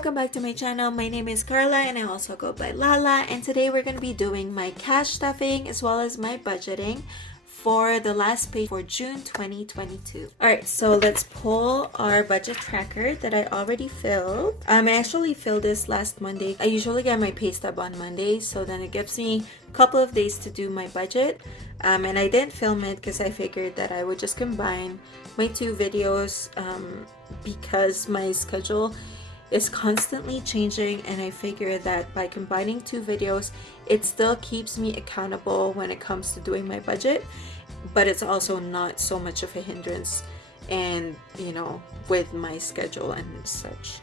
welcome back to my channel. My name is Carla and I also go by Lala, and today we're going to be doing my cash stuffing as well as my budgeting for the last pay for June 2022. Alright, so let's pull our budget tracker that I already filled. I actually filled this last Monday. I usually get my pay stub on Monday, so then it gives me a couple of days to do my budget. And I didn't film it because I figured that I would just combine my two videos because my schedule is constantly changing, and I figure that by combining two videos it still keeps me accountable when it comes to doing my budget, but it's also not so much of a hindrance and with my schedule and such,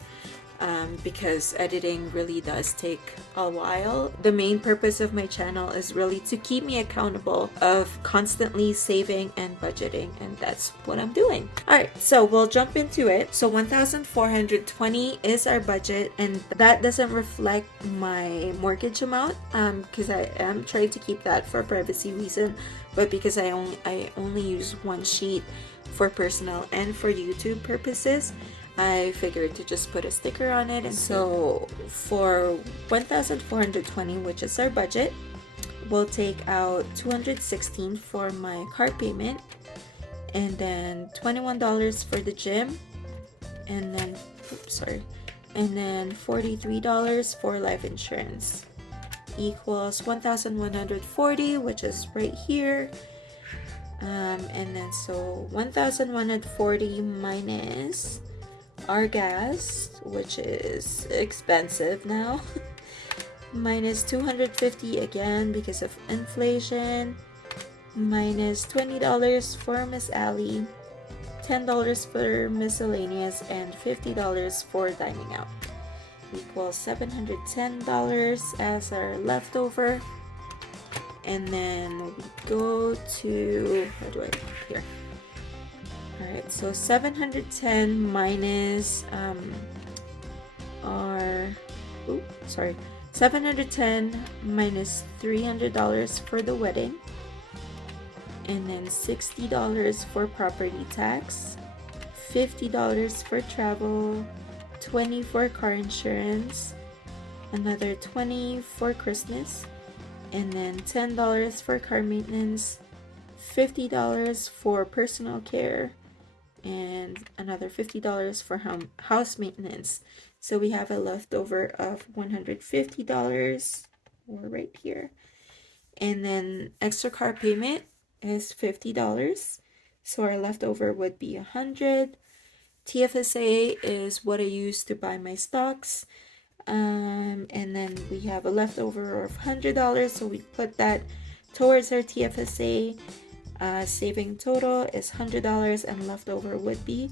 because editing really does take a while. The main purpose of my channel is really to keep me accountable of constantly saving and budgeting, and that's what I'm doing. Alright, so we'll jump into it. So 1,420 is our budget, and that doesn't reflect my mortgage amount because I am trying to keep that for privacy reason, but because I only use one sheet for personal and for YouTube purposes, I figured to just put a sticker on it. And so for 1,420, which is our budget, we'll take out $216 for my car payment, and then $21 for the gym, and then $43 for life insurance, equals 1,140, which is right here. And then so 1,140 minus our gas, which is expensive now, minus 250 again because of inflation, minus $20 for Miss Allie, $10 for miscellaneous, and $50 for dining out, equals $710 as our leftover. And then we go to, how do I go here? Alright, so 710 minus 710 minus $300 for the wedding, and then $60 for property tax, $50 for travel, $20 for car insurance, another $20 for Christmas, and then $10 for car maintenance, $50 for personal care, and another $50 for house maintenance. So we have a leftover of $150, or right here. And then extra car payment is $50, so our leftover would be $100. TFSA is what I use to buy my stocks, and then we have a leftover of $100, so we put that towards our TFSA. Saving total is $100, and leftover would be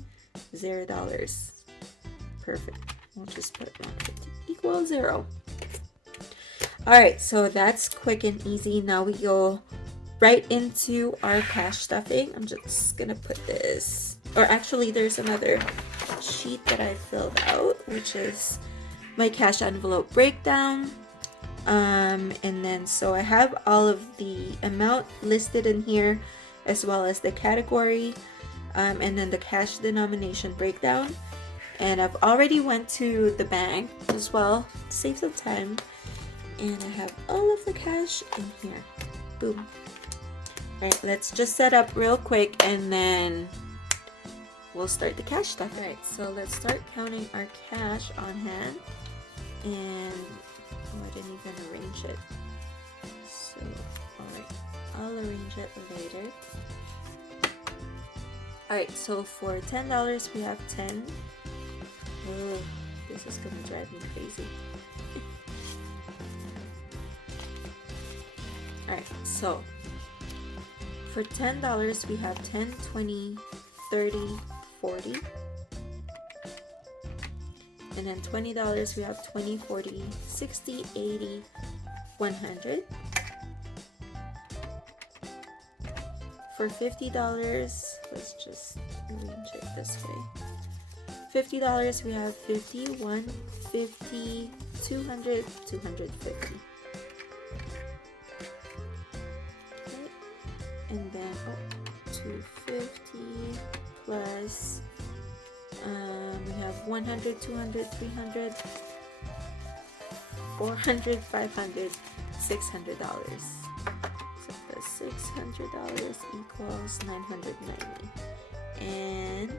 $0. Perfect. We'll just put 150 equals 0. Alright, so that's quick and easy. Now we go right into our cash stuffing. I'm just gonna put this, or actually there's another sheet that I filled out, which is my cash envelope breakdown. And then so I have all of the amount listed in here, as well as the category, and then the cash denomination breakdown. And I've already went to the bank as well to save some time, and I have all of the cash in here. Boom. Alright, let's just set up real quick and then we'll start the cash stuff. Alright, so let's start counting our cash on hand. And I didn't even arrange it. So, alright, I'll arrange it later. Alright, so for $10 we have 10. Oh, this is gonna drive me crazy. Alright, so for $10 we have 10, 20, 30, 40. And then $20 we have 20, 40, 60, 80, 100. For $50, let's just arrange it this way. $50 we have 50, 150, 200, 250. Okay. And then 250 plus we have $100, $200, $300, $400, $500, $600. So the $600 equals $990. And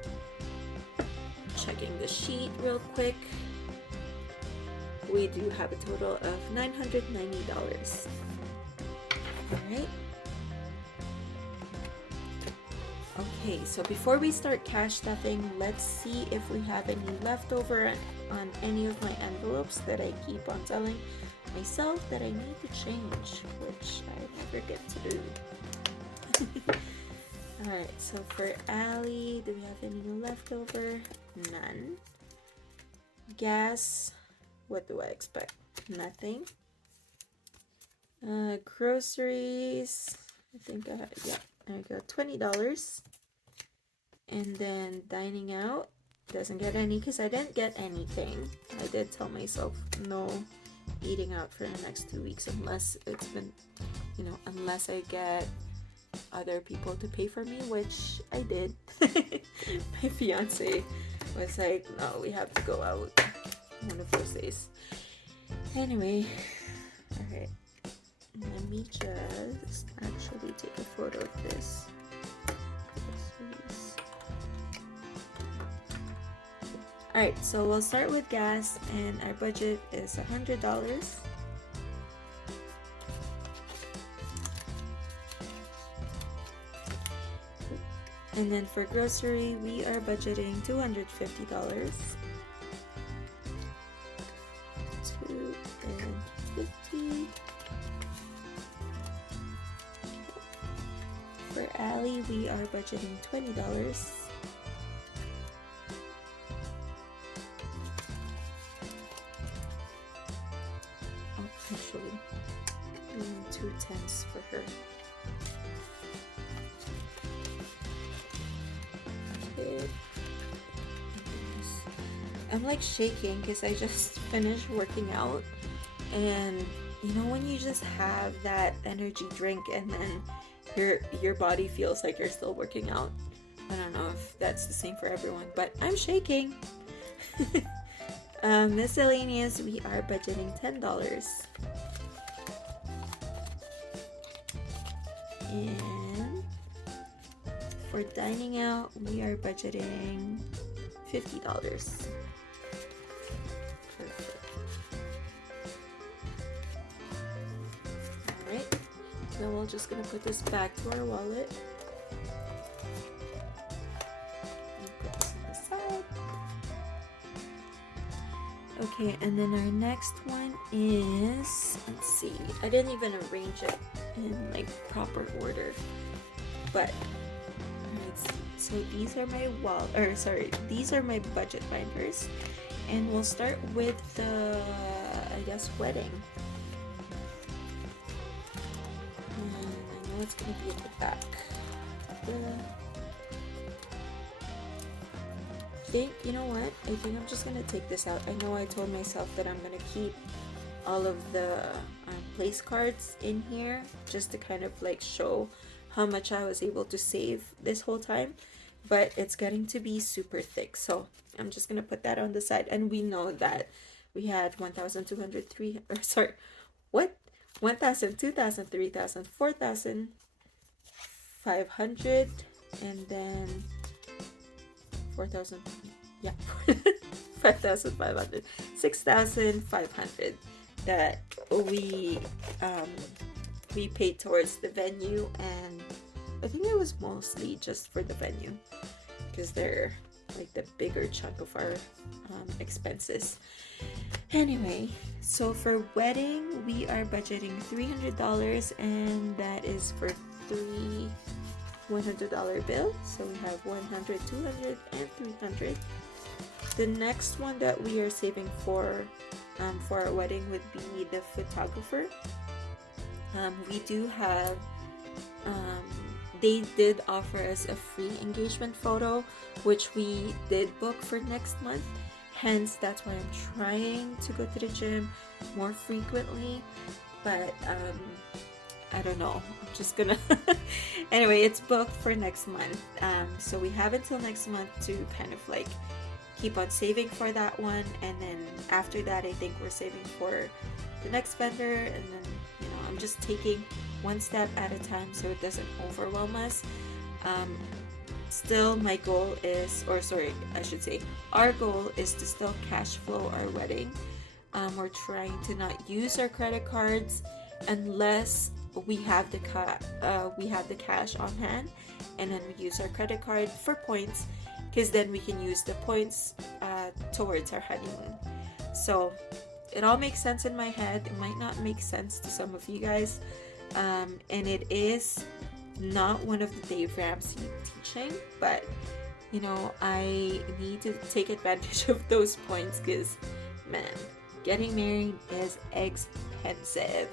checking the sheet real quick, we do have a total of $990. All right. Okay, so before we start cash stuffing, let's see if we have any leftover on any of my envelopes that I keep on telling myself that I need to change, which I never get to do. Alright, so for Allie, do we have any leftover? None. Gas, what do I expect? Nothing. Groceries, I think I have, yeah, there we go, $20. And then dining out, doesn't get any because I didn't get anything. I did tell myself no eating out for the next 2 weeks unless it's been, unless I get other people to pay for me, which I did. My fiance was like, no, we have to go out one of those days. Anyway, alright, let me just actually take a photo of this. Alright, so we'll start with gas, and our budget is $100. And then for grocery, we are budgeting $250. $250. For Allie, we are budgeting $20. Actually, 2 tens for her. Okay. I'm like shaking because I just finished working out, and when you just have that energy drink and then your body feels like you're still working out. I don't know if that's the same for everyone, but I'm shaking. Miscellaneous, we are budgeting $10. And for dining out, we are budgeting $50. Perfect. Alright, now we're just gonna put this back to our wallet. Okay, and then our next one is, let's see, I didn't even arrange it in like proper order, but let's see. So these are my these are my budget binders, and we'll start with the, I guess, wedding. And I know it's gonna be at the back. You know what? I think I'm just gonna take this out. I know I told myself that I'm gonna keep all of the place cards in here just to kind of like show how much I was able to save this whole time, but it's getting to be super thick, so I'm just gonna put that on the side. And we know that we had 1,203, or sorry, what? 1,000, 2,000, 3,000, 4,500, and then 4,000, yeah, 5,500, 6,500 that we paid towards the venue, and I think it was mostly just for the venue because they're like the bigger chunk of our expenses. Anyway, so for wedding, we are budgeting $300, and that is for 3 $100 bill. So we have 100, 200, and 300. The next one that we are saving for our wedding would be the photographer. We do have, they did offer us a free engagement photo, which we did book for next month. Hence, that's why I'm trying to go to the gym more frequently. But I don't know. I'm just gonna. Anyway, it's booked for next month. So we have until next month to kind of like keep on saving for that one, and then after that I think we're saving for the next vendor, and then I'm just taking one step at a time so it doesn't overwhelm us. Still my goal is, or sorry, I should say our goal is to still cash flow our wedding. We're trying to not use our credit cards unless we have the cash on hand, and then we use our credit card for points, because then we can use the points towards our honeymoon. So it all makes sense in my head. It might not make sense to some of you guys, and it is not one of the Dave Ramsey teaching, but I need to take advantage of those points, because man, getting married is expensive.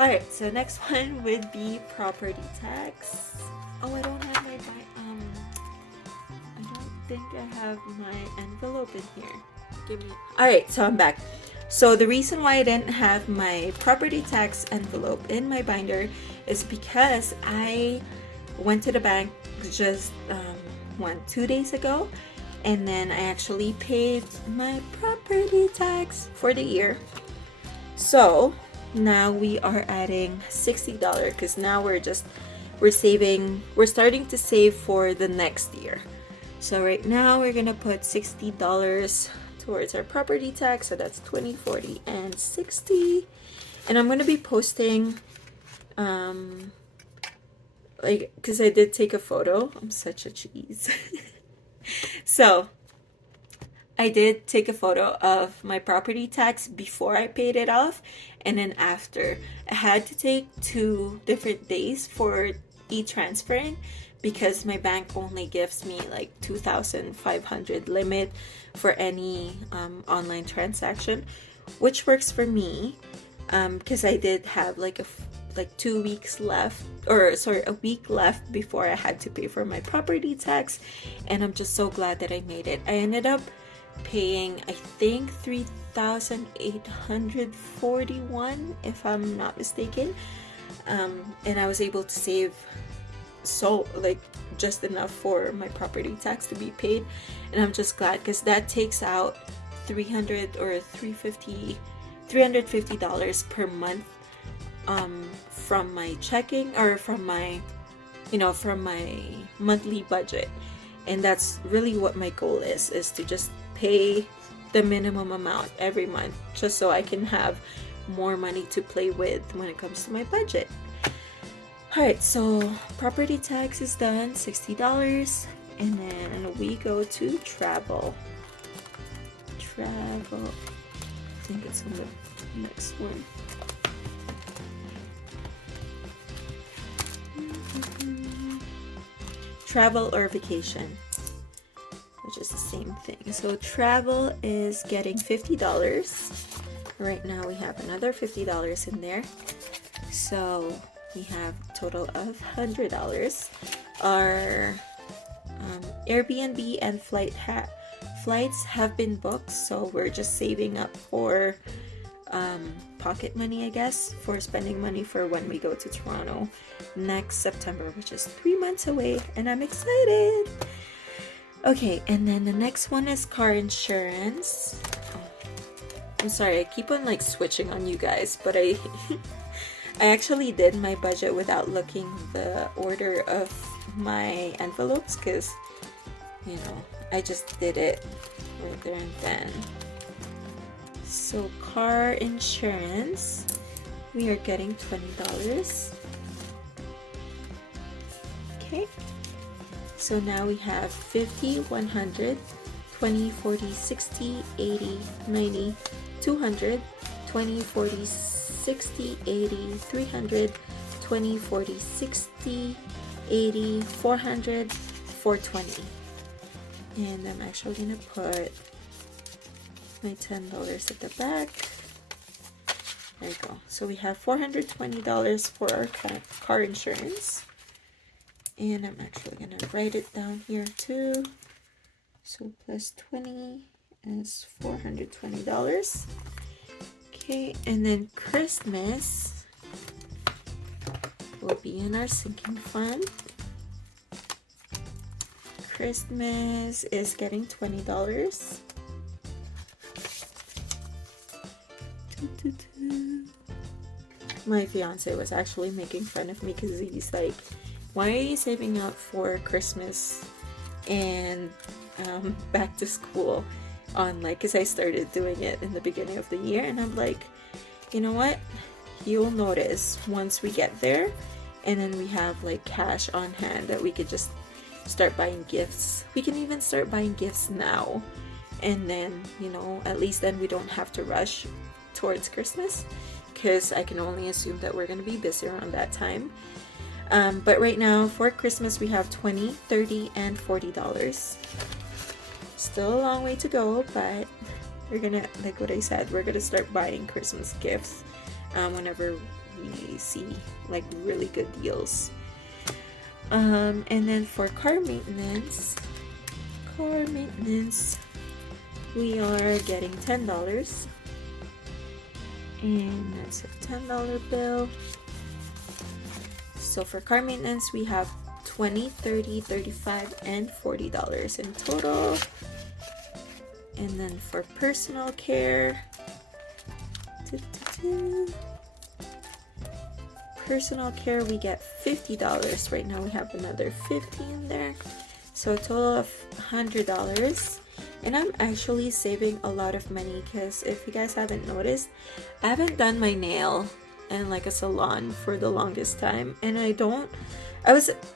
Alright, so next one would be property tax. Oh, I don't have my I don't think I have my envelope in here. Alright, so I'm back. So the reason why I didn't have my property tax envelope in my binder is because I went to the bank just 2 days ago, and then I actually paid my property tax for the year. So now we are adding $60, because now we're starting to save for the next year. So right now we're gonna put $60 towards our property tax, so that's 20, 40, and 60. And I'm gonna be posting because I did take a photo. I'm such a cheese. So I did take a photo of my property tax before I paid it off, and then after. I had to take 2 different days for e-transferring, because my bank only gives me like 2,500 limit for any online transaction, which works for me, because I did have like 2 weeks left, or sorry, a week left before I had to pay for my property tax, and I'm just so glad that I made it. I ended up paying, I think, 3,841 if I'm not mistaken, and I was able to save just enough for my property tax to be paid, and I'm just glad, because that takes out $350 per month from my checking, or from my monthly budget. And that's really what my goal is to just pay the minimum amount every month, just so I can have more money to play with when it comes to my budget. Alright, so property tax is done, $60, and then we go to travel. I think it's on the next one. Travel or vacation, which is the same thing. So travel is getting $50. Right now we have another $50 in there, so we have a total of $100. Our Airbnb and flights have been booked, so we're just saving up for pocket money, I guess, for spending money for when we go to Toronto next September, which is 3 months away, and I'm excited. Okay, and then the next one is car insurance. I'm sorry, I keep on switching on you guys, but I actually did my budget without looking the order of my envelopes, because I just did it right there and then. So car insurance, we are getting $20. Okay, so now we have 50, 100, 20, 40, 60, 80, 90, 200, 20, 40, 60, 80, 300, 20, 40, 60, 80, 400, 420. And I'm actually gonna put my $10 at the back. There you go. So we have $420 for our car insurance. And I'm actually gonna write it down here too. So plus 20 is $420. Okay, and then Christmas will be in our sinking fund. Christmas is getting $20. My fiance was actually making fun of me because he's like, why are you saving up for Christmas and back to school on like, because I started doing it in the beginning of the year, and I'm like, you know what, you'll notice once we get there and then we have like cash on hand that we could just start buying gifts. We can even start buying gifts now, and then, you know, at least then we don't have to rush towards Christmas, because I can only assume that we're going to be busy around that time. But right now for Christmas we have $20, $30, and $40. Still a long way to go, but we're gonna, like what I said, we're gonna start buying Christmas gifts whenever we see like really good deals. And then for car maintenance, we are getting $10, and that's a $10 bill. So for car maintenance we have $20, $30, $35, and $40 in total. And then for personal care, we get $50. Right now we have another $50 in there, so a total of $100. And I'm actually saving a lot of money, because if you guys haven't noticed, I haven't done my nail in like a salon for the longest time, and I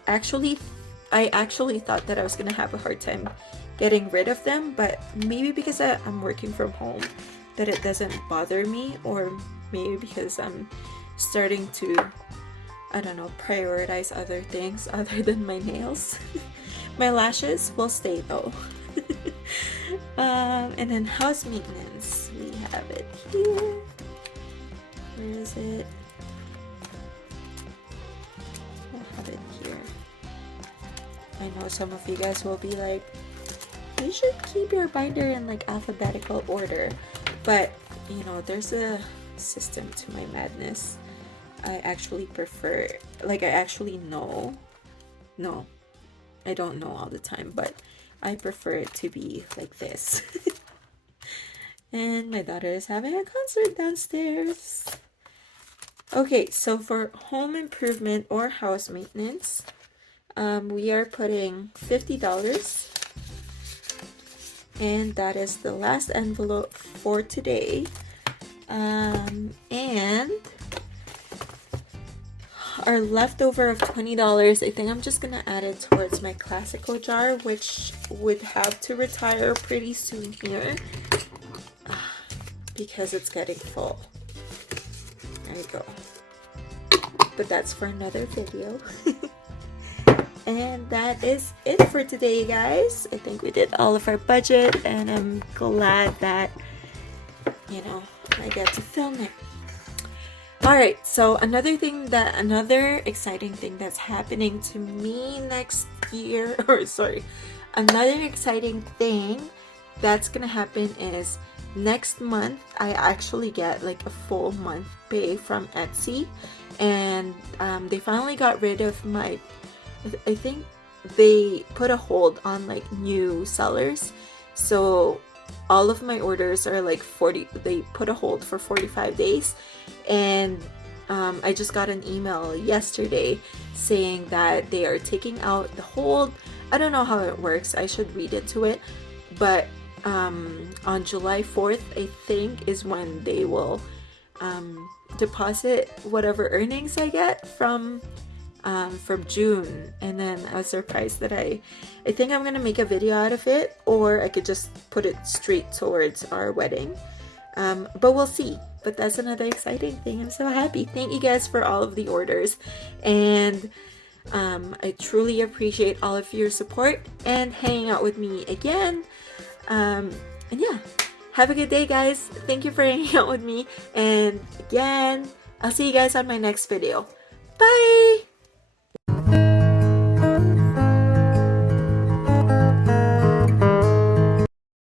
actually thought that I was gonna have a hard time getting rid of them, but maybe because I'm working from home that it doesn't bother me, or maybe because I'm starting to, I don't know, prioritize other things other than my nails. My lashes will stay though. And then house maintenance, we have it here. Where is it? I have it here. I know some of you guys will be like, you should keep your binder in like alphabetical order, but you know, there's a system to my madness. I actually prefer, like, I actually know, no, I don't know all the time, but I prefer it to be like this. And my daughter is having a concert downstairs. Okay, so for home improvement or house maintenance, we are putting $50, and that is the last envelope for today. And our leftover of $20, I think I'm just gonna add it towards my classical jar, which would have to retire pretty soon here because it's getting full. There you go. But that's for another video. And that is it for today, guys. I think we did all of our budget, and I'm glad that, you know, I get to film it. Alright, so another exciting thing that's happening to me next year, another exciting thing that's gonna happen is next month I actually get like a full month pay from Etsy, and they finally got rid of my, I think they put a hold on like new sellers, so all of my orders are like they put a hold for 45 days, and I just got an email yesterday saying that they are taking out the hold. I don't know how it works, I should read into it, but on July 4th I think is when they will deposit whatever earnings I get from June. And then I was surprised that I think I'm gonna make a video out of it, or I could just put it straight towards our wedding, but we'll see. But that's another exciting thing. I'm so happy. Thank you guys for all of the orders, and I truly appreciate all of your support and hanging out with me again. And yeah, have a good day, guys. Thank you for hanging out with me, and again, I'll see you guys on my next video. Bye!